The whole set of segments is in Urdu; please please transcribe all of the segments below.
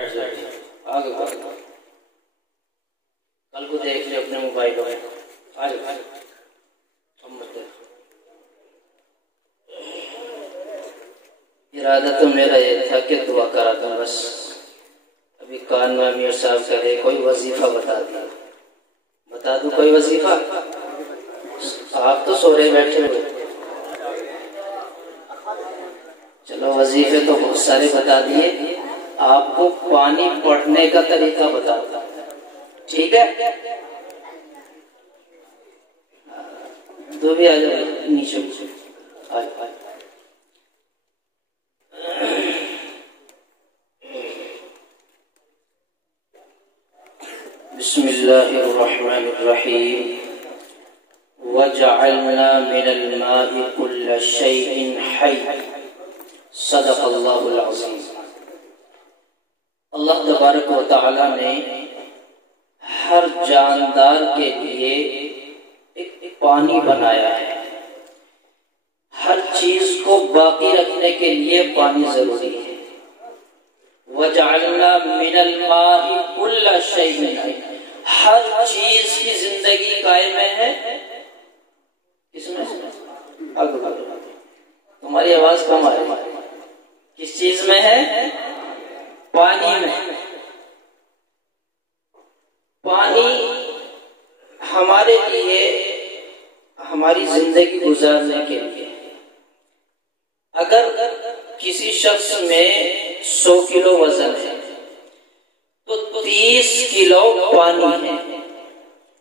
آگے کل کو دیکھ لے اپنے موبائلوں میں. ارادہ تو میرا یہ تھا کہ دعا کرا دوں بس. ابھی کان میں امیر صاحب کہے کوئی وظیفہ بتا دیا. بتا دوں کوئی وظیفہ؟ آپ تو سو رہے بیٹھے ہوئے. چلو وظیفے تو بہت سارے بتا دیے. آپ کو پانی پڑھنے کا طریقہ بتاتا ہوں. ٹھیک ہے؟ تو بھی آ جاؤ نیچے. بسم اللہ الرحمن الرحیم. وجعلنا من الماء كل شيء حي. صدق اللہ العظیم. اللہ تبارک و تعالی نے ہر جاندار کے لیے ایک پانی بنایا ہے. ہر چیز کو باقی رکھنے کے لیے پانی ضروری ہے. وجعلنا من الماء كل شيء حي. ہر چیز کی زندگی قائم ہے کس میں؟ تمہاری آواز کم آ رہی ہے. کس چیز میں ہے؟ پانی میں. پانی ہمارے لیے ہماری زندگی گزارنے کے لیے. اگر کسی شخص میں 100 کلو وزن ہے تو 30 کلو پانی ہے.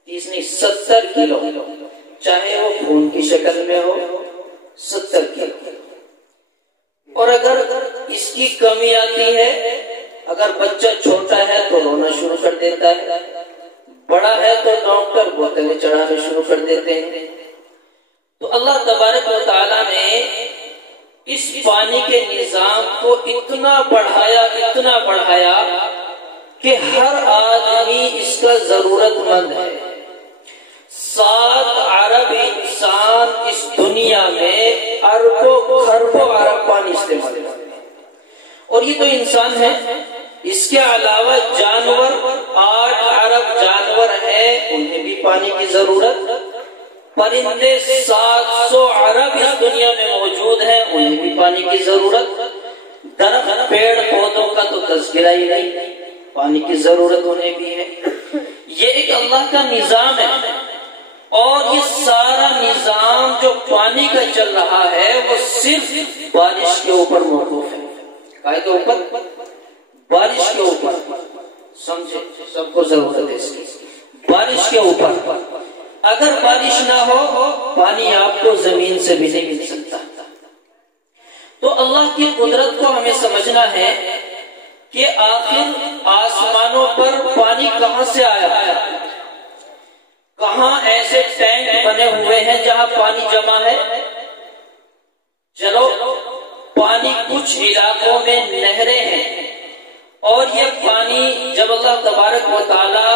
30 نہیں 70 کلو, چاہے وہ خون کی شکل میں ہو. 70 کلو. اور اگر اس کی کمی آتی ہے, اگر بچہ چھوٹا ہے تو رونا شروع کر دیتا ہے, بڑا ہے تو ڈاکٹر بوتلیں چڑھانے شروع کر دیتے ہیں. تو اللہ تبارک و تعالی نے اس پانی کے نظام کو اتنا بڑھایا کہ ہر آدمی اس کا ضرورت مند ہے. 7 ارب انسان اس دنیا میں اربوں خربوں ارب پانی استعمال کرتے ہیں. اور یہ تو انسان ہے. اس کے علاوہ جانور 8 ارب جانور ہیں, انہیں بھی پانی کی ضرورت. پرندے 700 ارب اس دنیا میں موجود ہیں, انہیں بھی پانی کی ضرورت. درخت پیڑ پودوں کا تو تذکرہ ہی نہیں, پانی کی ضرورت انہیں بھی ہے. یہ ایک اللہ کا نظام ہے. اور یہ سارا نظام جو پانی کا چل رہا ہے وہ صرف بارش کے اوپر موقوف ہے. کائے کے اوپر؟ بارش کے اوپر. سمجھے, سب کو ضرورت ہے اس کی. بارش کے اوپر. اگر بارش نہ ہو پانی آپ کو زمین سے بھی نہیں مل سکتا. تو اللہ کی قدرت کو ہمیں سمجھنا ہے کہ آخر آسمانوں پر پانی کہاں سے آیا. کہاں ایسے ٹینک بنے ہوئے ہیں جہاں پانی جمع ہے. چلو پانی کچھ علاقوں میں نہریں ہیں, اور یہ پانی جب اللہ تبارک و تعالی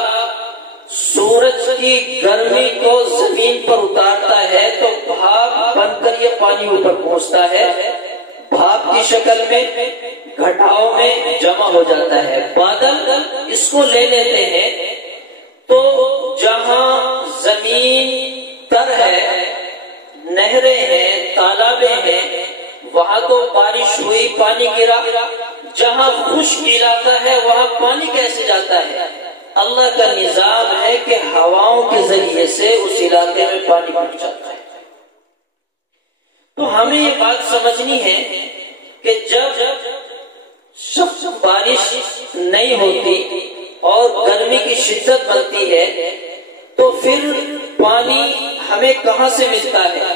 سورج کی گرمی کو زمین پر اتارتا ہے تو بھاپ بن کر یہ پانی اوپر پہنچتا ہے. بھاپ کی شکل میں گھٹاؤں میں جمع ہو جاتا ہے. بادل اس کو لے لیتے ہیں. تو جہاں زمین تر ہے, نہریں ہیں, تالابیں ہیں, وہاں تو بارش ہوئی, پانی گرا. جہاں خشک علاقہ ہے وہاں پانی کیسے جاتا ہے؟ اللہ کا نظام ہے کہ ہواؤں کے ذریعے سے اس علاقے میں پانی پہنچاتا ہے. تو ہمیں یہ بات سمجھنی ہے کہ جب بارش نہیں ہوتی اور گرمی کی شدت بنتی ہے تو پھر پانی ہمیں کہاں سے ملتا ہے؟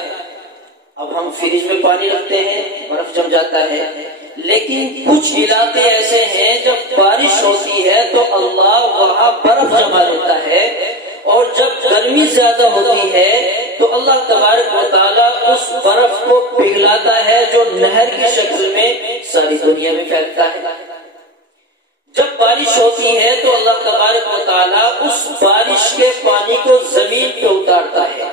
اب ہم فریج میں پانی رکھتے ہیں, برف جم جاتا ہے. لیکن کچھ علاقے ایسے ہیں جب بارش ہوتی ہے تو اللہ وہاں برف جما دیتا ہے, اور جب گرمی زیادہ ہوتی ہے تو اللہ تبارک و تعالیٰ اس برف کو پگھلاتا ہے جو نہر کی شکل میں ساری دنیا میں پھیلتا ہے. جب بارش ہوتی ہے تو اللہ تبارک و تعالیٰ اس بارش کے پانی کو زمین پہ اتارتا ہے.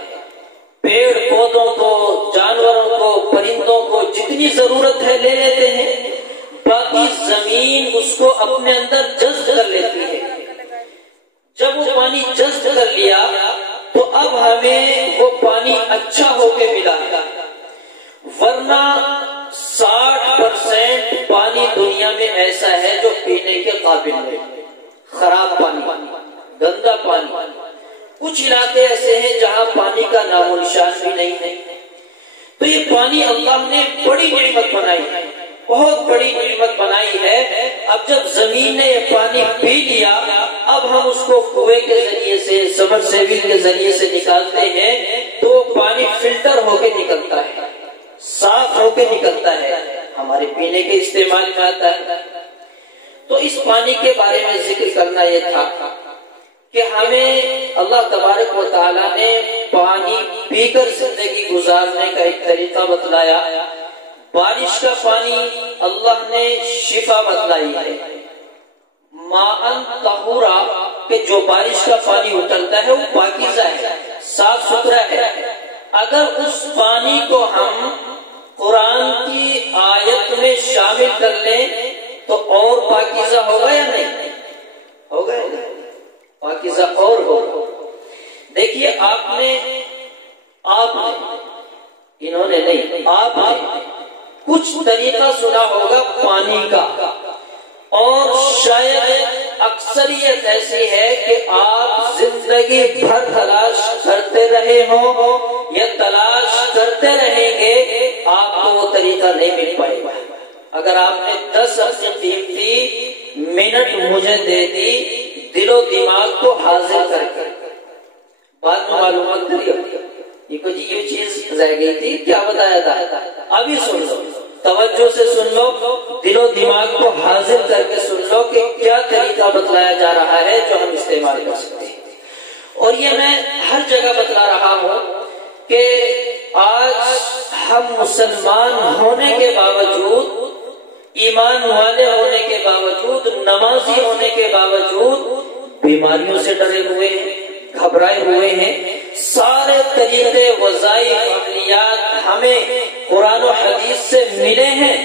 پیڑ پودوں کو, جانوروں کو, پرندوں کو جتنی ضرورت ہے لے لیتے ہیں. باقی زمین اس کو اپنے اندر جذب کر لیتی ہے. جب وہ پانی جذب کر لیا تو اب ہمیں وہ پانی اچھا ہو کے ملا. ورنہ 60% پانی دنیا میں ایسا ہے جو پینے کے قابل ہے، خراب پانی، گندا پانی. کچھ علاقے ایسے ہیں جہاں پانی کا نام و نشان بھی نہیں ہے. تو یہ پانی اللہ نے بڑی نعمت بنائی ہے، بہت بڑی نعمت بنائی ہے. اب جب زمین نے یہ پانی پی لیا، اب ہم اس کو کنویں کے ذریعے سے، سبمرسیبل کے ذریعے سے نکالتے ہیں تو وہ پانی فلٹر ہو کے نکلتا ہے، صاف ہو کے نکلتا ہے، ہمارے پینے کے استعمال میں آتا ہے. تو اس پانی کے بارے میں ذکر کرنا یہ تھا کہ ہمیں اللہ تبارک و تعالیٰ نے پانی پی کر زندگی گزارنے کا ایک طریقہ بتلایا. بارش کا پانی اللہ نے شفا بتلائی ہے، ماءً طہورا، کہ جو بارش کا پانی اترتا ہے وہ پاکیزہ ہے، صاف ستھرا ہے. اگر اس پانی کو ہم قرآن کی آیت میں شامل کر لیں تو اور پاکیزہ ہوگا یا نہیں ہوگا؟ پاکیزہ اور ہوگا. دیکھیے آپ نے انہوں نے نہیں، آپ نے کچھ طریقہ سنا ہوگا پانی کا، اور شاید اکثریت ایسی ہے کہ آپ زندگی بھر تلاش کرتے رہے ہوں یا تلاش کرتے رہیں گے، آپ کو وہ طریقہ نہیں مل پائے گا. اگر آپ نے 10 اپنی قیمتی منٹ مجھے دے دی دل و دماغ کو حاضر کر کے، بعد میں معلومات کری یہ کچھ یہ چیز رہ گئی تھی، کیا بتایا تھا، ابھی سن لو، توجہ سے سن لو، دل و دماغ کو حاضر کر کے سن لو کہ کیا طریقہ بتلایا جا رہا ہے جو ہم استعمال کر سکتے ہیں. اور یہ میں ہر جگہ بتلا رہا ہوں کہ آج ہم مسلمان ہونے کے باوجود، ایمان والے ہونے کے باوجود، نمازی ہونے کے باوجود بیماریوں سے ڈرے ہوئے ہیں، گھبرائے ہوئے ہیں. سارے طریقے، وظائف، عملیات ہمیں قرآن و حدیث سے ملے ہیں،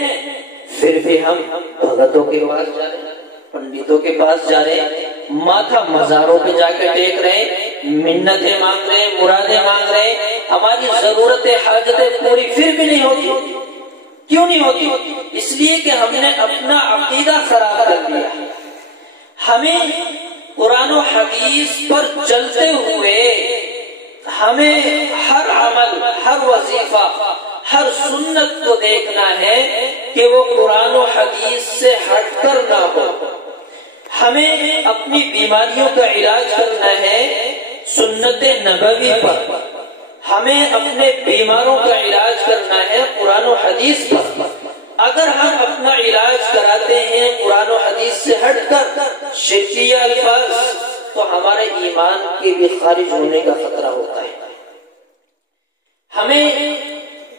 پھر بھی ہم بھگتوں کے پاس جا رہے ہیں، پنڈتوں کے پاس جا رہے ہیں، ماتھا مزاروں پہ جا کے ٹیک رہے ہیں، منتیں مانگ رہے ہیں، مرادیں مانگ رہے ہیں. ہماری ضرورتیں، حاجتیں پوری پھر بھی نہیں ہوتی. کیوں نہیں ہوتی؟ اس لیے کہ ہم نے اپنا عقیدہ خراب کر دیا. ہمیں قرآن و حدیث پر چلتے ہوئے ہمیں ہر عمل، ہر وظیفہ، ہر سنت کو دیکھنا ہے کہ وہ قرآن و حدیث سے ہٹ کر نہ ہو. ہمیں اپنی بیماریوں کا علاج کرنا ہے سنت نبوی پر، ہمیں اپنے بیماروں کا علاج کرنا ہے قرآن و حدیث پر. اگر ہم اپنا علاج کراتے ہیں قرآن و حدیث سے ہٹ کر شرکیہ الفاظ، تو ہمارے ایمان کے بھی خارج ہونے کا خطرہ ہوتا ہے. ہمیں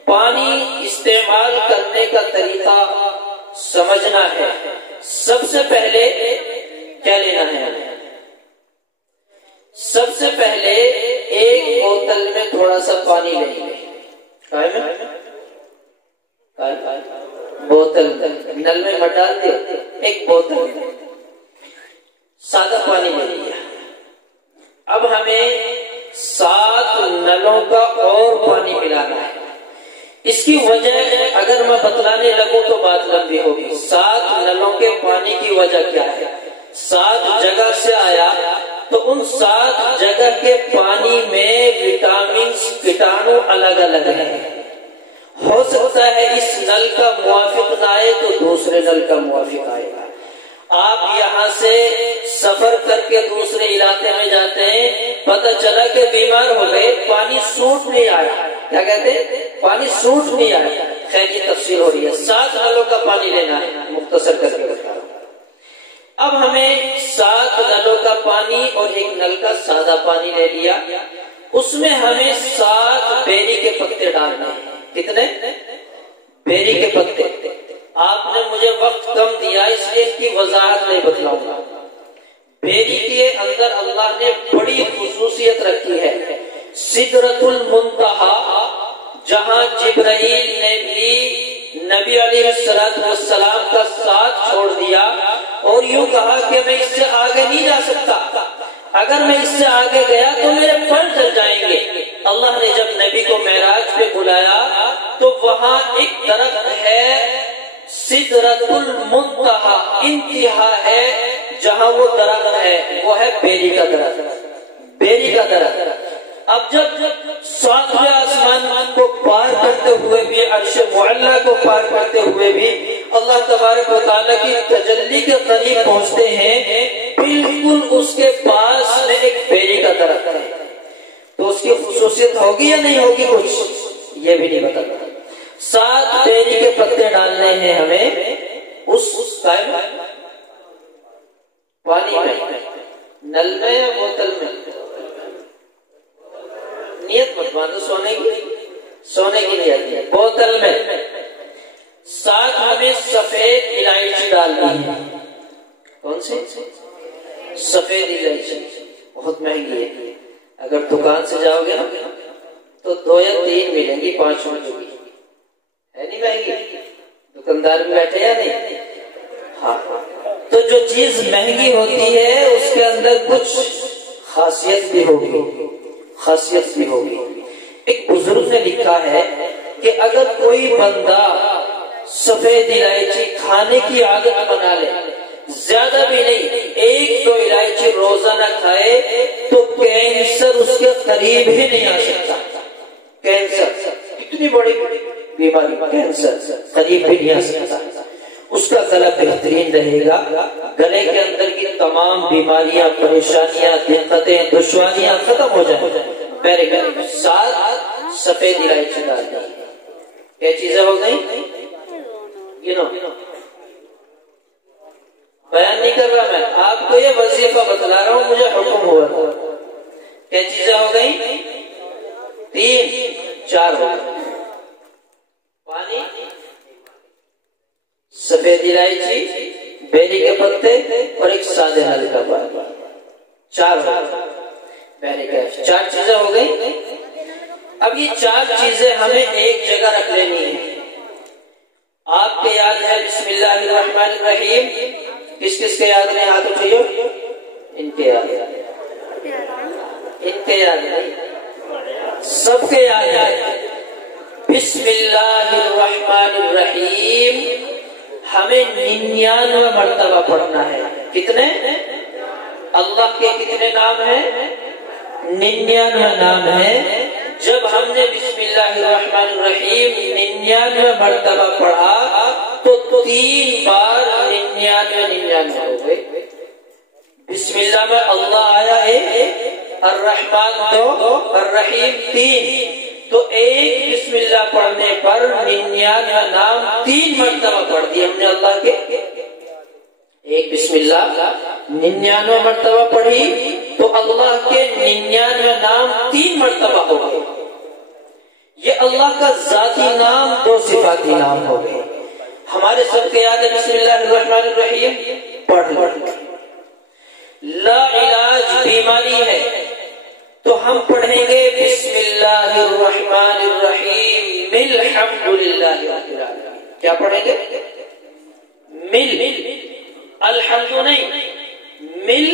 پانی استعمال کرنے کا طریقہ سمجھنا ہے. سب سے پہلے کیا لینا ہے؟ سب سے پہلے ایک بوتل میں تھوڑا سا پانی لیں گے. بوتل نل میں مت ڈال دے، ایک بوتل سادہ پانی لے لیا. اب ہمیں 7 نلوں کا اور پانی ملانا ہے. اس کی وجہ اگر میں بتلانے لگوں تو بات لمبی ہوگی. 7 نلوں کے پانی کی وجہ کیا ہے؟ 7 جگہ سے آیا تو ان 7 جگہ کے پانی میں وٹامنز، کیٹانو الگ الگ ہیں. ہو سکتا ہے اس نل کا موافق نہ آئے تو دوسرے نل کا موافق آئے گا. آپ یہاں سے سفر کر کے دوسرے علاقے میں جاتے ہیں، پتہ چلا کہ بیمار ہو گئے، پانی سوٹ نہیں آیا. کیا کہتے ہیں؟ پانی سوٹ نہیں آیا. خیر یہ تفصیل ہو رہی ہے. 7 نلوں کا پانی لینا ہے، مختصر کر کے بتا رہا ہوں. اب ہمیں 7 نلوں کا پانی اور ایک نل کا سادہ پانی لے لیا. اس میں ہمیں 7 بیری کے پتے ڈالنے ہیں. کتنے بیری کے پتے؟ آپ نے مجھے وقت کم دیا اس لیے اس کی وضاحت نہیں بتلاؤں گا. بیری کے اندر اللہ نے بڑی خصوصیت رکھی ہے. سدرۃ المنتہا، جہاں جبرائیل نے بھی نبی علیہ السلام کا ساتھ چھوڑ دیا اور یوں کہا کہ میں اس سے آگے نہیں جا سکتا، اگر میں اس سے آگے گیا تو میرے پر چل جائیں گے۔ اللہ نے جب نبی کو معراج پہ بلایا تو وہاں ایک درخت ہے، سدرۃ المنتہا، انتہا ہے جہاں وہ درخت ہے، وہ ہے بیری کا درخت، بیری کا درخت۔ اب جب ساتویں آسمان کو پار کرتے ہوئے بھی، عرش معلیٰ کو پار کرتے ہوئے بھی اللہ تبارک و تعالیٰ کی تجلی کے قریب پہنچتے ہیں، بالکل اس کے پاس میں ایک بیری کا درخت ہے، تو اس کی خصوصیت ہوگی یا نہیں ہوگی کچھ یہ بھی نہیں بتا۔ 7 بیری کے پتے ڈالنے ہیں ہمیں اس پانی میں، نل میں یا بوتل میں، نیت مت باندھو سونے کی نیت ہے، بوتل میں۔ ساتھ ہمیں سفید الائچی ڈالنی ہے۔ کون سی؟ سفید الائچی، بہت مہنگی ہے، اگر دکان سے جاؤ گے نا تو 2 یا 3 ملیں گی 5 روپے کی، ہے نہیں مہنگی؟ دکاندار بھی بیٹھے یا نہیں؟ ہاں، تو جو چیز مہنگی ہوتی ہے اس کے اندر کچھ خاصیت بھی ہوگی، خاصیت بھی ہوگی۔ ایک بزرگ نے لکھا ہے کہ اگر کوئی بندہ سفید الائچی کھانے کی عادت بنا لے، زیادہ بھی نہیں، 1-2 الائچی روزانہ کھائے تو کینسر اس کے قریب ہی نہیں آ سکتا۔ کینسر کتنی بڑی بیماری، کینسر قریب بھی نہیں آ سکتا۔ اس کا گلا بہترین رہے گا، گلے کے اندر کی تمام بیماریاں، پریشانیاں، دقتیں، دشواریاں ختم ہو جائیں۔ Very good. 7 سفید الائچی ڈال دیں۔ کیا چیزیں ہو گئی؟ بیان نہیں کر رہا میں، آپ کو یہ وظیفہ بتلا رہا ہوں، مجھے حکم ہوا۔ کیا چیزیں ہو گئی؟ 3 4 ہو گئی۔ پانی، سفید الائچی، بیری کے پتے اور ایک سادے نل کا پانی، 4 ہو گئی۔ پہلے کیا 4 چیزیں ہو گئی۔ اب یہ 4 چیزیں ہمیں ایک جگہ رکھ لینی ہے۔ آپ کے یاد ہے بسم اللہ الرحمن الرحیم؟ کس کس کے یاد نہیں؟ ہاتھ اٹھائیے۔ ان کے یاد ہے، ان کے یاد ہے، سب کے یاد ہے۔ بسم اللہ الرحمن الرحیم ہمیں 99 مرتبہ پڑھنا ہے۔ کتنے؟ اللہ کے کتنے نام ہیں؟ 99 نام ہیں۔ جب ہم نے بسم اللہ الرحمن الرحیم 99 مرتبہ پڑھا تو 3 بار 99 ہو گئے۔ بسم اللہ میں اللہ آیا 1، الرحمن 2، الرحیم 3، تو ایک بسم اللہ پڑھنے پر 99 نام 3 مرتبہ پڑھ دیے ہم نے اللہ کے۔ ایک بسم اللہ 99 مرتبہ پڑھی تو اللہ کے 99 نام 3 مرتبہ ہو گئے۔ یہ اللہ کا ذاتی نام، 2 صفاتی نام ہو گئے۔ ہمارے سب کے یاد ہے بسم اللہ الرحمن الرحیم، پڑھ لیں۔ لا علاج بیماری ہے تو ہم پڑھیں گے بسم اللہ الرحمن الرحیم الحمد للہ رب العالمین۔ کیا پڑھیں گے؟ مل، الحمد نہیں، مل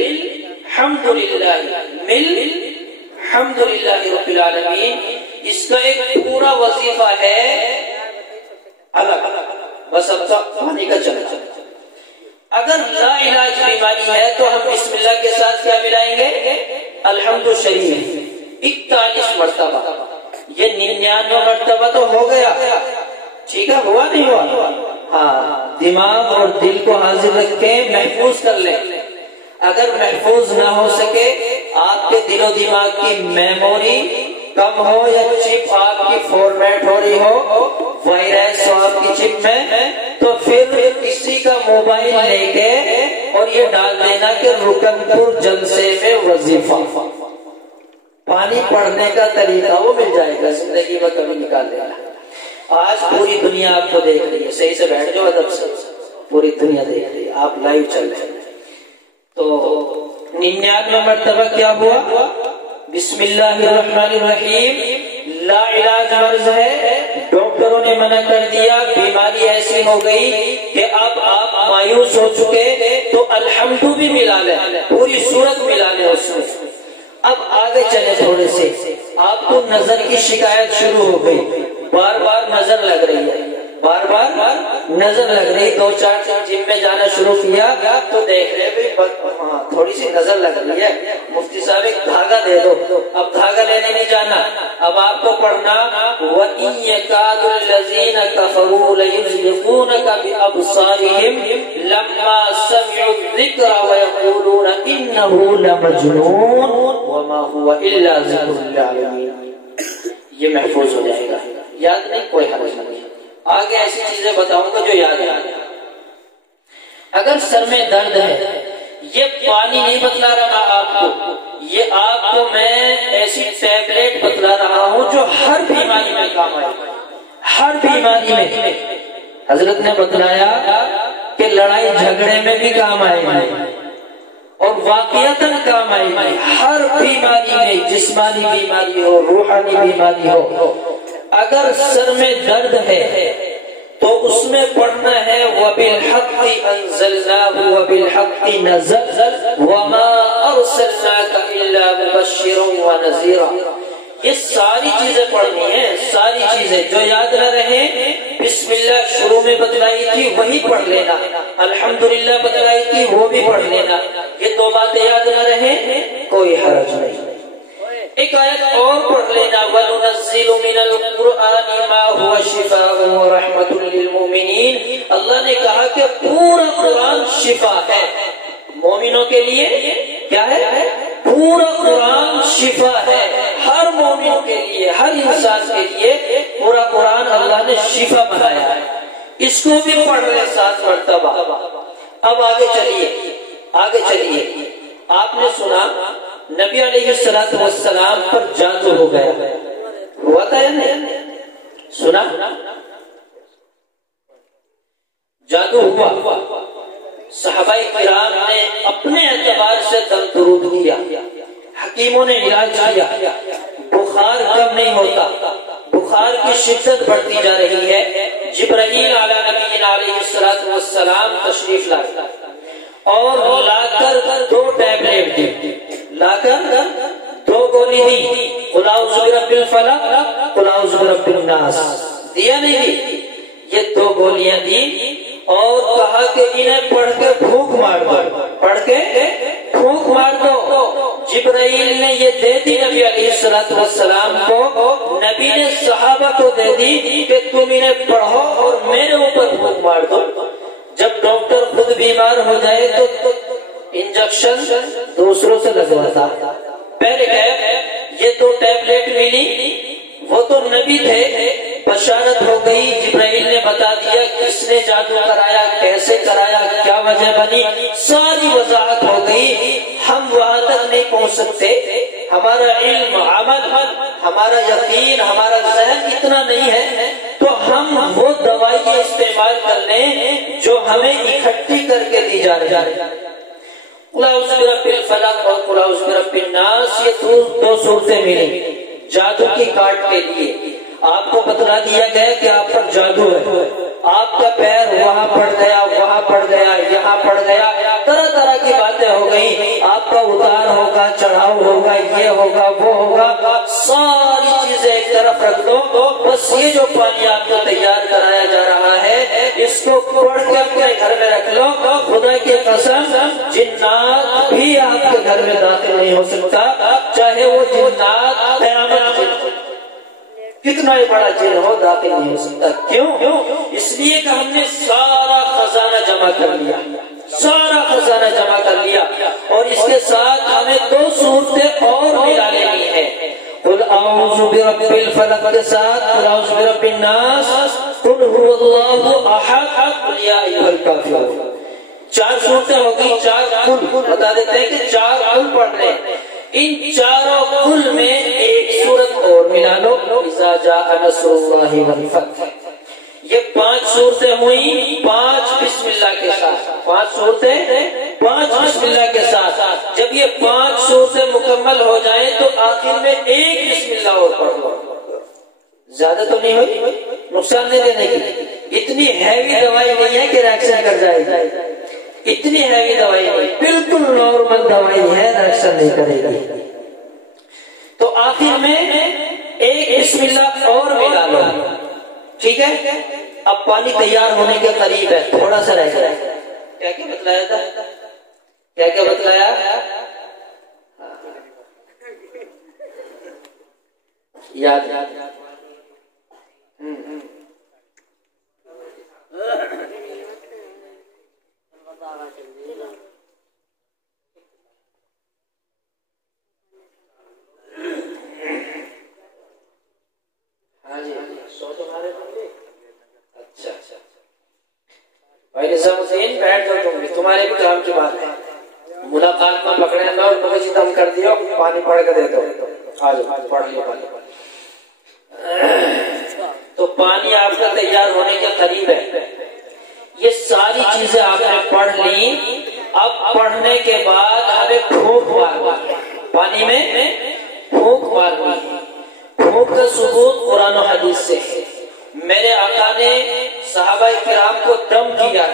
حمد للہ، مل حمد للہ رب العالمین۔ اس کا ایک پورا وظیفہ ہے الگ، بس اب تک پانی کا چلا۔ اگر لا علاج بیماری ہے تو ہم بسم اللہ کے ساتھ کیا ملائیں گے؟ الحمد شریف 41 مرتبہ۔ یہ 99 مرتبہ تو ہو گیا، ٹھیک ہے؟ ہوا نہیں ہوا؟ ہاں، دماغ اور دل کو حاضر رکھ کے محفوظ کر لیں۔ اگر محفوظ نہ ہو سکے، آپ کے دل و دماغ کی میموری کم ہو یا چپ آپ کی فارمیٹ ہو رہی ہو، وائرس ہو آپ کی چپ میں، تو پھر کسی کا موبائل لے کے اور یہ ڈال دینا کہ رکن پور جلسے میں وظیفہ، پانی پڑھنے کا طریقہ وہ مل جائے گا، زندگی میں کبھی نکال دینا۔ آج پوری دنیا آپ کو دیکھ رہی ہے، صحیح سے بیٹھ جاؤ ادب سے، پوری دنیا دیکھ رہی ہے، آپ لائیو چل رہے ہیں۔ تو 99 مرتبہ کیا ہوا؟ بسم اللہ الرحمن الرحیم لا علاج مرض ہے، ڈاکٹروں نے منع کر دیا، بیماری ایسی ہو گئی کہ اب آپ مایوس ہو چکے تو الحمد بھی ملا لیں، پوری صورت ملا لیں اس میں۔ اب آگے چلے تھوڑے سے، آپ کو نظر کی شکایت شروع ہو گئی، بار بار نظر لگ رہی ہے، بار بار نظر لگ رہی، 2-4 جم میں جانا شروع کیا تو دیکھ رہے ہاں تھوڑی سی نظر لگ رہی ہے، مفتی صاحب ایک دھاگا دے دو۔ اب دھاگا لینے نہیں جانا، اب آپ کو پڑھنا وَإِن يَكَادُ الَّذِينَ كَفَرُوا لَيُزْلِقُونَكَ بِأَبْصَارِهِمْ لَمَّا سَمِعُوا الذِّكْرَ وَيَقُولُونَ إِنَّهُ لَمَجْنُونٌ وَمَا هُوَ إِلَّا ذِكْرٌ لِّلْعَالَمِينَ۔ یہ محفوظ ہو جائے گا، یاد نہیں کوئی حرج نہیں، آگے ایسی چیزیں بتاؤں گا جو یاد ہے۔ اگر سر میں درد ہے، یہ پانی نہیں بتلا رہا آپ کو، یہ آپ کو میں ایسی ٹیبلیٹ بتلا رہا ہوں جو ہر بیماری میں کام آئے، ہر بیماری میں۔ حضرت نے بتلایا کہ لڑائی جھگڑے میں بھی کام آئے گی اور واقعتاً کام آئے گی، ہر بیماری میں، جسمانی بیماری ہو، روحانی بیماری ہو۔ اگر سر میں درد ہے تو اس میں پڑھنا ہے وَبِالْحَقِّ أَنزَلْنَاهُ وَبِالْحَقِّ نَزَلَ وَمَا أَرْسَلْنَاكَ إِلَّا مُبَشِّرًا وَنَذِيرًا۔ یہ ساری چیزیں پڑھنی ہیں، ساری چیزیں جو یاد نہ رہیں، بسم اللہ شروع میں بتلائی تھی وہی پڑھ لینا، الحمدللہ بتلائی تھی وہ بھی پڑھ لینا، یہ 2 باتیں یاد نہ رہیں کوئی حرج نہیں۔ ایک آیت اور پڑھ لینا وَنُنَزِّلُ مِنَ الْقُرْآنِ مَا هُوَ شِفَاءٌ وَرَحْمَةٌ لِّلْمُؤْمِنِينَ۔ اللہ نے کہا کہ پورا قرآن شفا ہے مومنوں کے لیے، کیا ہے؟ پورا قرآن شفا ہے ہر مومن کے لیے، ہر انسان کے لیے پورا قرآن اللہ نے شفا بنایا ہے، اس کو بھی پڑھ لیں 7 مرتبہ۔ اب آگے چلیے، آگے چلیے، آپ نے سنا نبی علیہ السلام پر جادو ہو گیا، ہوا تھا یا نہیں؟ سنا؟ جادو ہوا، صحابہ کرام نے اپنے اعتبار سے دم درود کیا، حکیموں نے علاج کیا، بخار کم نہیں ہوتا، بخار کی شدت بڑھتی جا رہی ہے۔ جبرائیل علی نبینا علیہ السلام تشریف لائے اور لا کر 2 ٹیبلیٹ دی، لا کر 2 گولی دی، قل اعوذ برب الفلق، قل اعوذ برب الناس، دیا نہیں دی، یہ 2 گولیاں دی اور کہا کہ انہیں پڑھ کے پھونک مار دو، پڑھ کے پھونک مار دو۔ جبرائیل نے یہ دے دی نبی علیہ السلام کو، نبی نے صحابہ کو دے دی کہ تم انہیں پڑھو اور میرے اوپر پھونک مار دو۔ جب ڈاکٹر خود بیمار ہو جائے تو انجیکشن دوسروں سے لگواتا، پہلے یہ 2 ٹیبلیٹ ملی، وہ تو نبی تھے، بشارت ہو گئی، جبرائیل نے بتا دیا کس نے جادو کرایا، کیسے کرایا، کیا وجہ بنی، ساری وضاحت ہو گئی۔ ہم وہاں تک نہیں پہنچ سکتے، ہمارا علم، عمل، ہمارا یقین، ہمارا ذہن اتنا نہیں ہے، تو ہم وہ دوائیں استعمال کر لیں جو ہمیں اکٹھی کر کے دی جا رہی ہے۔ قل اعوذ برب الفلق اور قل اعوذ برب الناس، یہ 2 صورتیں ملی جادو کی کاٹ کے لیے۔ آپ کو بتلا دیا گیا کہ آپ پر جادو ہے، آپ کا پیر وہاں پڑ گیا، وہاں پڑ گیا، یہاں پڑ گیا، طرح طرح کی باتیں ہو گئی، آپ کا اتار ہوگا، چڑھاؤ ہوگا، یہ ہوگا، وہ ہوگا، ساری چیزیں ایک طرف رکھ دو، بس یہ جو پانی آپ کو تیار کرایا جا رہا ہے اس کو پڑھ کے اپنے گھر میں رکھ لو، خدا کی قسم جنات بھی آپ کے گھر میں داخل نہیں ہو سکتا، چاہے وہ جنات قیامت کتنا ہی بڑا جن ہو، داخل نہیں ہو سکتا۔ کیوں؟ اس لیے کہ ہم نے سارا خزانہ جمع کر لیا، سارا خزانہ جمع کر لیا، اور اس کے ساتھ ہمیں 2 صورتیں اور ملا لینی ہے، قل اعوذ برب الفلق کے ساتھ قل اعوذ برب الناس، قل هو اللہ احد، قل یا ایھا الکافرون۔ 4 صورتیں ہوگی، 4 قل بتا دیتے ہیں کہ 4 قل پڑھ لیں، ان 4 قل میں ایک صورت اور ملا لو، اذا جاء نصر اللہ والفتح۔ یہ 5 صورتیں ہوئی، 5 بسم اللہ کے ساتھ، 5 صورتیں 5 بسم اللہ کے ساتھ۔ جب یہ 5 صورتیں مکمل ہو جائیں تو آخر میں ایک بسم اللہ اور پڑھ لو، زیادہ تو نہیں ہوئی، نقصان نہیں دینے کی، اتنی ہیوی دوائی نہیں ہے کہ ریئیکشن کر جائے گی، اتنی ہیوی دوائی نہیں، بالکل نارمل دوائی ہے، ریئیکشن نہیں کرے گی۔ تو آخر میں ایک بسم اللہ اور ملا لو، ٹھیک ہے؟ اب پانی تیار ہونے کے قریب ہے، تھوڑا سا رہ گیا۔ کیا کیا بتلایا تھا؟ کیا کیا بتلایا؟ یاد بھائی نظام الدین بیٹھ جاؤ، تمہارے بھی کام کی بات ہے، ملاقات میں پکڑے میں اور مجھے دم کر دیا، پانی پڑھ کے دے دو، آ جاؤ پڑھ لو پانی۔ تو پانی آپ کا تیار ہونے کے قریب ہے، یہ ساری چیزیں آپ نے پڑھ لی۔ اب پڑھنے کے بعد ہمیں پھونک مارنی، پانی میں پھونک مارنی۔ پھونک کا ثبوت قرآن و حدیث سے ہے۔ میرے آقا نے صحابہ کرام کو دم کیا،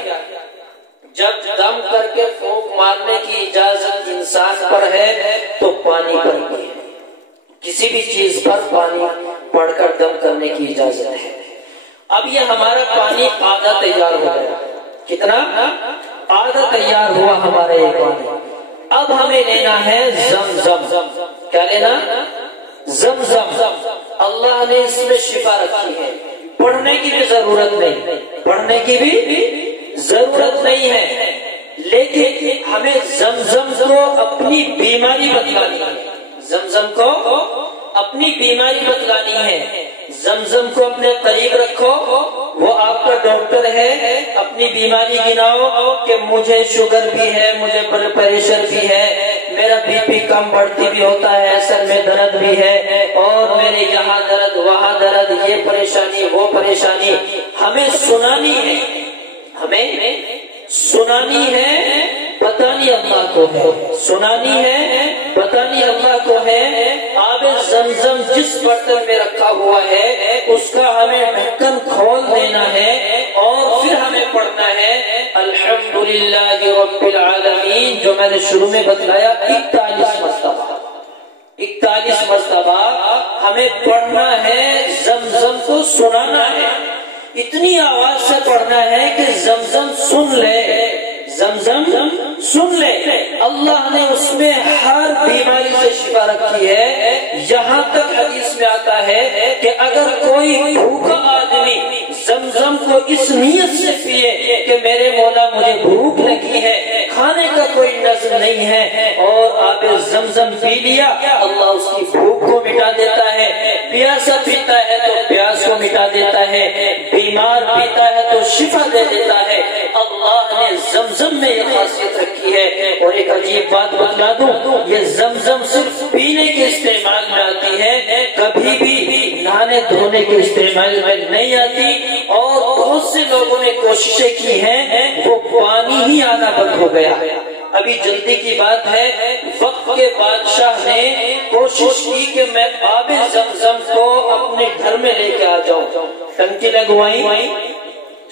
جب دم کر کے پھونک مارنے کی اجازت انسان پر ہے تو پانی پر بھی ہے، کسی بھی چیز پر پانی پڑھ کر دم کرنے کی اجازت ہے۔ اب یہ ہمارا پانی آدھا تیار ہو گیا، کتنا؟ آدھا تیار ہوا ہمارا یہ پانی۔ اب ہمیں لینا ہے زمزم۔ کیا لینا؟ زمزم۔ اللہ نے اس میں شفا رکھی ہے، پڑھنے کی بھی ضرورت نہیں، پڑھنے کی بھی ضرورت نہیں ہے، لیکن ہمیں زمزم کو اپنی بیماری بتلانی ہے، زمزم کو اپنی بیماری بتلانی ہے۔ زمزم کو اپنے قریب رکھو، وہ آپ کا ڈاکٹر ہے، اپنی بیماری گناؤ کہ مجھے شوگر بھی ہے، مجھے بلڈ پریشر بھی ہے، میرا بی پی کم بڑھتی بھی ہوتا ہے، سر میں درد بھی ہے، اور میرے یہاں درد وہاں درد، یہ پریشانی وہ پریشانی۔ ہمیں سنانی ہے، ہمیں سنانی ہے، بتانی اللہ کو ہے، سنانی ہے، بتانی اللہ کو ہے۔ آب زمزم جس برتن میں رکھا ہوا ہے اس کا ہمیں ڈھکن کھول دینا ہے، اور پھر ہمیں پڑھنا ہے الحمدللہ رب العالمین، جو میں نے شروع میں بتلایا 41 مرتبہ، 41 مرتبہ ہمیں پڑھنا ہے، زمزم کو سنانا ہے، اتنی آواز سے پڑھنا ہے کہ زمزم سن لے، زمزم سن لے۔ اللہ نے اس میں ہر بیماری سے شفا رکھی ہے، یہاں تک حدیث میں آتا ہے کہ اگر کوئی بھوکا آدمی زمزم کو اس نیت سے پیے کہ میرے مولا مجھے بھوک لگی ہے، کھانے کا کوئی نظر نہیں ہے، اور آب زمزم پی لیا، اللہ اس کی بھوک کو مٹا دیتا ہے۔ پیاسا پیتا ہے تو پیاس کو مٹا دیتا ہے، بیمار پیتا ہے تو شفا دے دیتا ہے۔ اللہ نے زمزم میں یہ خاصیت رکھی ہے۔ اور ایک عجیب بات بتلا دوں، یہ زمزم صرف پینے کے استعمال میں آتی ہے، کبھی بھی نہانے دھونے کے استعمال میں نہیں آتی۔ اور بہت سے لوگوں نے کوششیں کی ہیں، وہ پانی ہی آنا بند ہو گیا۔ ابھی جلدی کی بات ہے، وقت کے بادشاہ نے کوشش کی کہ میں آب زمزم کو اپنے گھر میں لے کے آ جاؤں، ٹنکی لگوائی،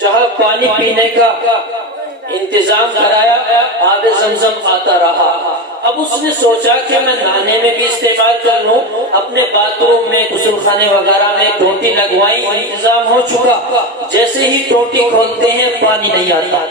جہاں پانی پینے کا انتظام کرایا، آب زمزم آتا رہا۔ اب اس نے سوچا کہ میں نہانے میں بھی استعمال کر لوں، اپنے باتھ روم میں غسل خانے وغیرہ میں ٹوٹی لگوائی، انتظام ہو چکا، جیسے ہی ٹوٹی کھولتے ہیں پانی نہیں آتا۔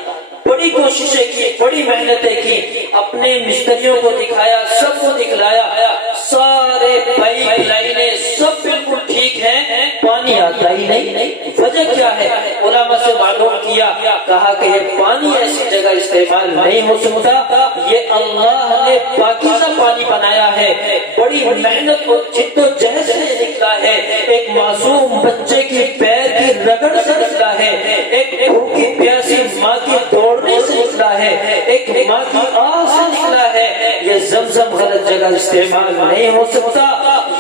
بڑی کوششیں کی، بڑی محنتیں کی، اپنے مستریوں کو دکھایا، سب کو دکھلایا، سارے پائپ لائنیں سب بالکل ٹھیک ہیں، پانی آتا ہی نہیں۔ وجہ کیا ہے؟ علماء سے معلوم کیا، کہا کہ یہ پانی ایسی جگہ استعمال نہیں ہو سکتا، یہ اللہ نے پاکیزہ پانی بنایا ہے، بڑی محنت اور جد و جہد سے نکلا ہے، ایک معصوم بچے کی پیر کی رگڑ سے نکلا ہے، ایک بھوکی پیاسی ماں کی دوڑنے سے نکلا ہے، ایک ماں کی آہ سے نکلا ہے۔ یہ زمزم غلط جگہ استعمال نہیں ہو سکتا۔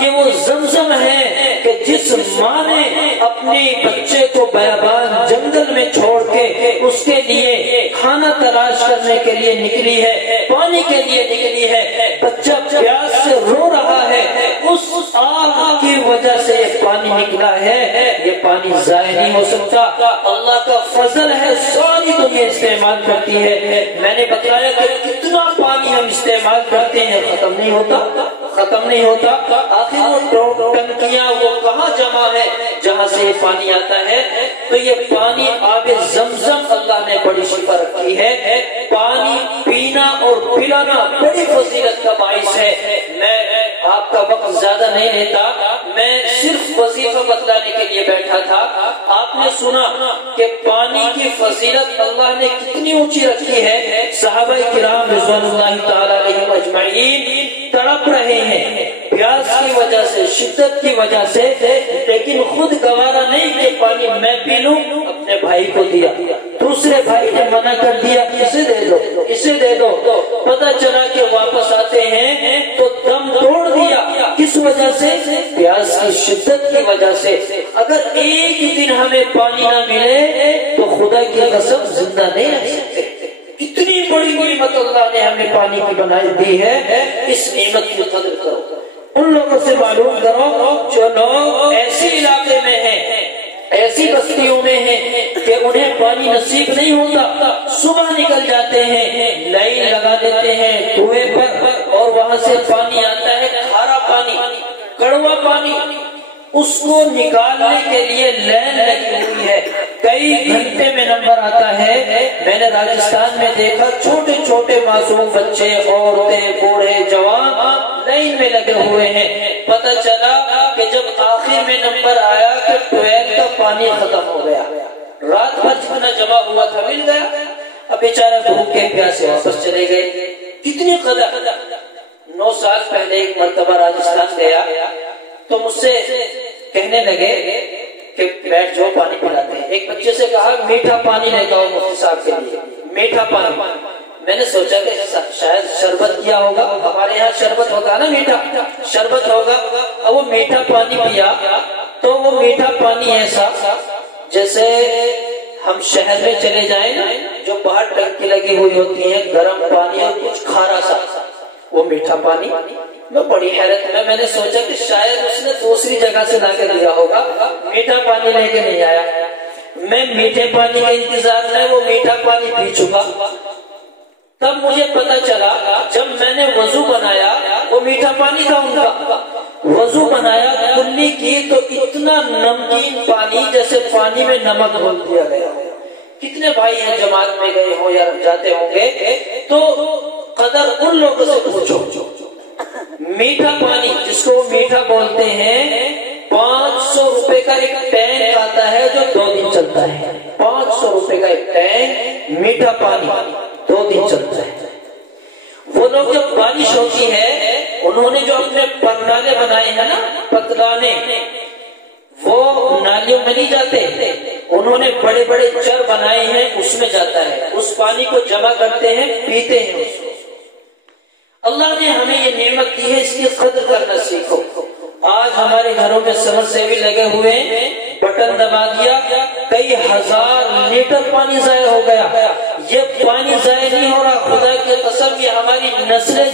یہ وہ زمزم ہے کہ جس ماں نے اپنے بچے کو بیابان جنگل میں چھوڑ کے اس کے لیے کھانا تلاش کرنے کے لیے نکلی ہے، پانی کے لیے نکلی ہے، بچہ پیاس سے رو رہا ہے، اس آہ کی وجہ سے یہ پانی نکلا ہے یہ پانی ضائع نہیں ہو سکتا، اللہ کا فضل ہے، ساری دنیا استعمال کرتی ہے۔ میں نے بتایا کہ کتنا پانی ہم استعمال کرتے ہیں، ختم نہیں ہوتا۔ آخر وہ ٹنکیاں وہ کہاں جمع ہے جہاں سے یہ پانی آتا ہے؟ تو یہ پانی آب زمزم اللہ نے بڑی شفا رکھی ہے۔ پانی پینا اور پلانا بڑی فضیلت کا باعث ہے۔ میں آپ کا وقت زیادہ نہیں لیتا، میں صرف وظیفہ بتلانے کے لیے بیٹھا تھا۔ آپ نے سنا کہ پانی کی فضیلت اللہ نے کتنی اونچی رکھی ہے۔ صحابہ کرام رضوان اللہ تعالی علیہم اجمعین تڑپ رہے ہیں پیاس کی وجہ سے، شدت کی وجہ سے، لیکن خود گوارا نہیں کہ پانی میں پی لوں، اپنے بھائی کو دیا۔ دوسرے بھائی نے منع کر دیا، اسے دے دو۔ پتہ چلا کہ واپس آتے ہیں تو دم توڑ دیا۔ کس وجہ سے؟ پیاس کی شدت کی وجہ سے۔ اگر ایک ہی دن ہمیں پانی نہ ملے تو خدا کی قسم زندہ نہیں رہ سکتے۔ کتنی بڑی نعمت اللہ نے ہمیں پانی کی بنائی دی ہے، اس نعمت کی قدر کرو۔ ان لوگوں سے معلوم کرو جو لوگ ایسے علاقے میں ہیں، ایسی بستیوں میں ہیں کہ انہیں پانی نصیب نہیں ہوتا، صبح نکل جاتے ہیں، لائن لگا دیتے ہیں کنویں پر اور وہاں سے پانی آتا ہے، کھارا پانی، کڑوا پانی، اس کو نکالنے کے لیے لائن لگی ہوئی ہے، کئی گھنٹے میں نمبر آتا ہے۔ میں نے راجستھان میں دیکھا چھوٹے چھوٹے معصوم بچے، عورتیں، بوڑھے، جوان لائن میں لگے ہوئے ہیں۔ پتہ چلا کہ جب آخر میں نمبر آیا کہ ٹویل کا پانی ختم ہو گیا، رات بھر جتنا جمع ہوا تھا مل گیا، اب بیچارہ بھوک کے پیاسے واپس چلے گئے۔ کتنی قدر۔ 9 سال پہلے ایک مرتبہ راجستھان گیا تو مجھ سے کہنے لگے کہ بیٹھ جاؤ پانی پلاتے ہیں۔ ایک بچے سے کہا میٹھا پانی لے جاؤ مفتی صاحب کے لیے، میٹھا پانی۔ میں نے سوچا کہ شاید شربت کیا ہوگا، ہمارے یہاں شربت ہوگا نا، میٹھا شربت ہوگا۔ اب وہ میٹھا پانی پیا تو وہ میٹھا پانی ایسا جیسے ہم شہر میں چلے جائیں نا، جو باہر ٹنکی لگی ہوئی ہوتی ہے، گرم پانی اور کچھ کھارا سا، وہ میٹھا پانی۔ میں بڑی حیرت میں نے سوچا کہ شاید اس نے دوسری جگہ سے لا کے دیا ہوگا، میٹھا پانی لے کے نہیں آیا۔ میں میٹھے پانی کا انتظار میں وہ میٹھا پانی پی چکا۔ تب مجھے پتا چلا جب میں نے وضو بنایا، وہ میٹھا پانی تھا ان کا، وضو بنایا کلی کی تو اتنا نمکین پانی جیسے پانی میں نمک گھول دیا گیا۔ کتنے بھائی ہیں جماعت میں گئے ہوں یا جاتے ہوں گے تو قدر ان لوگوں سے پوچھو۔ میٹھا پانی جس کو میٹھا بولتے ہیں، 500 روپے کا ایک ٹینک آتا ہے جو 2 دن چلتا ہے۔ 500 روپے کا ایک ٹینک میٹھا پانی 2 دن چلتا ہے۔ وہ لوگ جب بارش ہوتی ہے انہوں نے جو اپنے پرنالے بنائے ہیں نا، پتلانے، وہ نالیوں میں نہیں جاتے، انہوں نے بڑے بڑے چر بنائے ہیں، اس میں جاتا ہے، اس پانی کو جمع کرتے ہیں، پیتے ہیں اس کو۔ اللہ نے ہمیں یہ نعمت دی ہے، اس کی قدر کرنا سیکھو۔ آج ہمارے گھروں میں سمر سے بھی لگے ہوئے ہیں، بٹن دبا دیا، کئی ہزار لیٹر پانی ضائع ہو گیا۔ یہ پانی ضائع نہیں ہو رہا، خدا کی قسم یہ ہماری نسلیں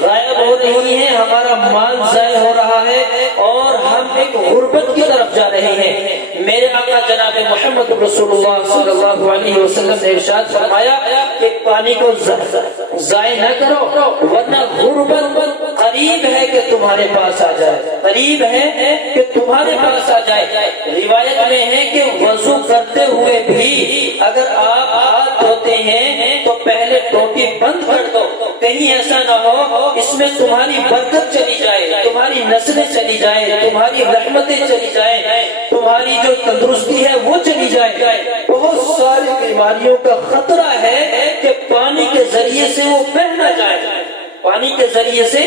غائب ہو رہی ہیں، ہمارا مال ضائع ہو رہا ہے اور ہم ایک غربت کی طرف جا رہے ہیں۔ میرے آقا جناب محمد رسول اللہ صلی اللہ علیہ وسلم نے ارشاد فرمایا کہ پانی کو ضائع نہ کرو ورنہ غربت قریب ہے کہ تمہارے پاس آ جائے، قریب ہے کہ تمہارے پاس آ جائے۔ روایت میں ہے کہ وضو کرتے ہوئے بھی اگر آپ ہاتھ دھوتے ہیں تو پہلے ٹوٹی بند کر دو، کہیں ایسا نہ ہو اس میں تمہاری برکت چلی جائے، تمہاری نسلیں چلی جائے، تمہاری رحمتیں چلی جائیں، تمہاری جو تندرستی ہے وہ چلی جائے۔ بہت ساری بیماریوں کا خطرہ ہے کہ پانی کے ذریعے سے وہ بہہ نہ جائے، پانی کے ذریعے سے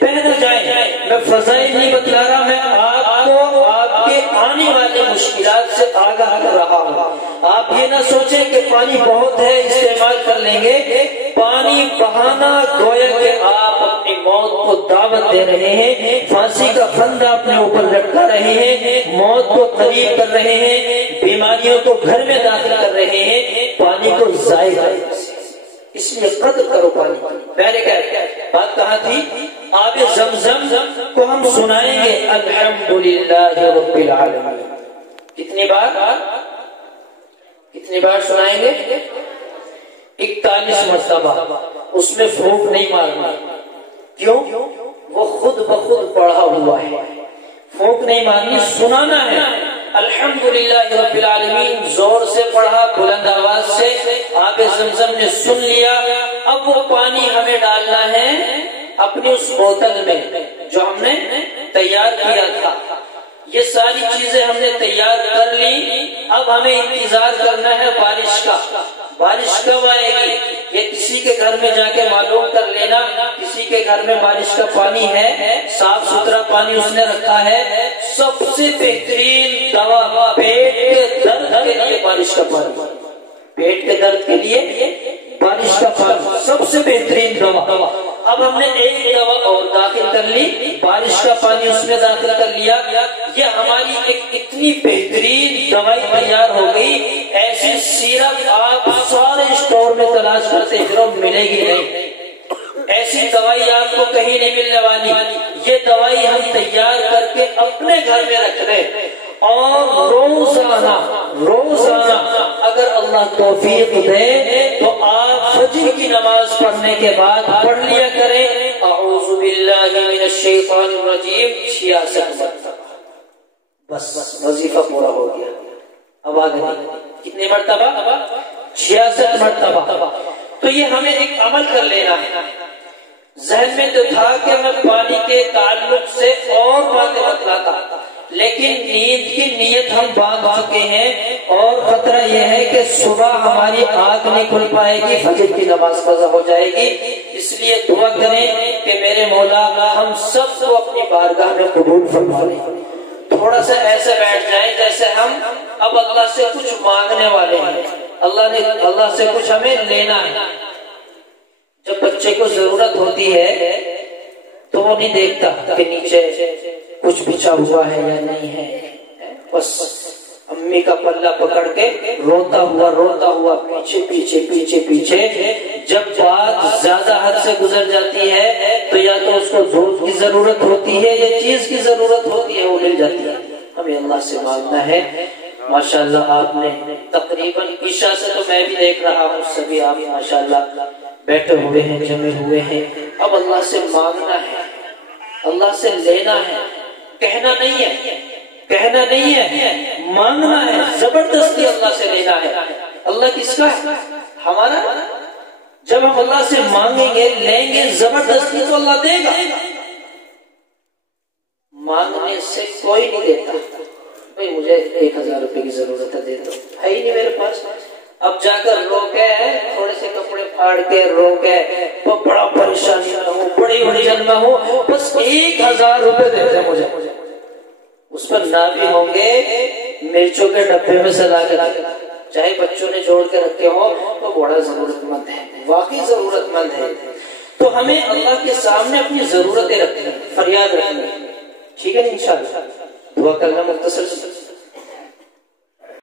بہہ نہ جائے۔ میں فضائل نہیں بتلا رہا، میں آپ کو آپ کے آنے والے مشکلات سے آگاہ کر رہا ہوں۔ آپ یہ نہ سوچیں کہ پانی بہت ہے استعمال کر لیں گے، پانی بہانا گویا کہ آپ اپنی موت کو دعوت دے رہے ہیں، پھانسی کا پھندا اپنے اوپر لٹکا رہے ہیں، موت کو قریب کر رہے ہیں، بیماریوں کو گھر میں داخل کر رہے ہیں، پانی کو ضائع کر رہے ہیں۔ اس لیے قدر کرو پانی. پہلے کیا بات کہاں تھی؟ آب زمزم کو ہم سنائیں گے الحمدللہ رب العالمین. کتنی بار سنائیں گے؟ 41 مرتبہ. اس میں پھونک نہیں مارنا. کیوں؟ وہ خود بخود پڑھا ہوا ہے. پھونک نہیں مارنی، سنانا ہے. الحمدللہ رب العالمین زور سے پڑھا، بلند آواز سے. آب زمزم نے سن لیا. اب وہ پانی ہمیں ڈالنا ہے اپنی اس بوتل میں جو ہم نے تیار کیا تھا. یہ ساری چیزیں ہم نے تیار کر لی. اب ہمیں انتظار کرنا ہے بارش کا. بارش کب آئے گی یہ کسی کے گھر میں جا کے معلوم کر لینا. کسی کے گھر میں بارش کا پانی ہے، صاف ستھرا پانی اس نے رکھا ہے. سب سے بہترین دوا پیٹ کے درد کے لیے بارش کا پانی. پیٹ کے درد کے لیے بارش کا پانی سب سے بہترین دوا. اب ہم نے ایک دوا اور داخل کر لی، بارش کا پانی اس میں داخل کر لیا. یہ ہماری ایک اتنی بہترین دوائی تیار ہو گئی. ایسی سیرپ آپ سارے اسٹور میں تلاش کرتے پھر ملے گی نہیں. ایسی دوائی آپ کو کہیں نہیں ملنے والی. یہ دوائی ہم تیار کر کے اپنے گھر میں رکھ رہے اور روزانہ اگر اللہ توفیق دے تو آپ فجر کی نماز پڑھنے کے بعد پڑھ لیا کریں اعوذ باللہ من الشیطان الرجیم 66 مرتبہ. بس وظیفہ پورا ہو گیا. اب آگے کتنی مرتبہ؟ 66 مرتبہ. تو یہ ہمیں ایک عمل کر لینا ہے. ذہن میں تو تھا کہ میں پانی کے تعلق سے اور باتیں بتلاتا، لیکن نیند کی نیت ہم باندھ چکے ہیں اور خطرہ یہ ہے کہ صبح ہماری آنکھ نہیں کھل پائے گی، فجر کی نماز قضا ہو جائے گی. اس لیے دعا کریں کہ میرے مولا ہم سب کو اپنی بارگاہ میں قبول فرما لیں. تھوڑا سا ایسے بیٹھ جائیں جیسے ہم اب اللہ سے کچھ مانگنے والے ہیں. اللہ سے کچھ ہمیں لینا ہے. جب بچے کو ضرورت ہوتی ہے تو وہ نہیں دیکھتا کہ نیچے کچھ بچھا ہوا ہے یا نہیں ہے. بس امی کا پلہ پکڑ کے روتا ہوا پیچھے. جب بات زیادہ حد سے گزر جاتی ہے تو یا تو اس کو دودھ کی ضرورت ہوتی ہے یا چیز کی ضرورت ہوتی ہے، وہ مل جاتی ہے. ہمیں اللہ سے مانگنا ہے. ماشاءاللہ آپ نے تقریباً عشاء سے تو میں بھی دیکھ رہا ہوں سبھی آپ ماشاءاللہ بیٹھے ہوئے ہیں، جمے ہوئے ہیں. اب اللہ سے مانگنا ہے، اللہ سے لینا ہے. کہنا نہیں ہے، مانگنا ہے. زبردستی اللہ سے لینا ہے. اللہ کس کا ہے؟ ہمارا. جب ہم اللہ سے مانگیں گے لیں گے زبردستی تو اللہ دے گا. مانگنے سے کوئی نہیں دیتا. بھائی مجھے 1000 روپے کی ضرورت ہے، دے دو. ہے ہی نہیں میرے پاس. اب جا کر رو کے تھوڑے سے کپڑے پھاڑ کے رو کے بڑا پریشانی میں ہوں، بڑی الجھن میں ہوں، بس 1000 روپے دے دے مجھے. اس پر نہ بھی ہوں گے مرچوں کے ڈبے میں سے لا کے چاہے بچوں نے جوڑ کے رکھے ہو تو بڑا ضرورت مند ہے، واقعی ضرورت مند ہے. تو ہمیں اللہ کے سامنے اپنی ضرورتیں رکھنی، فریاد رکھنی. ٹھیک ہے انشاءاللہ. دعا کرنا مختصر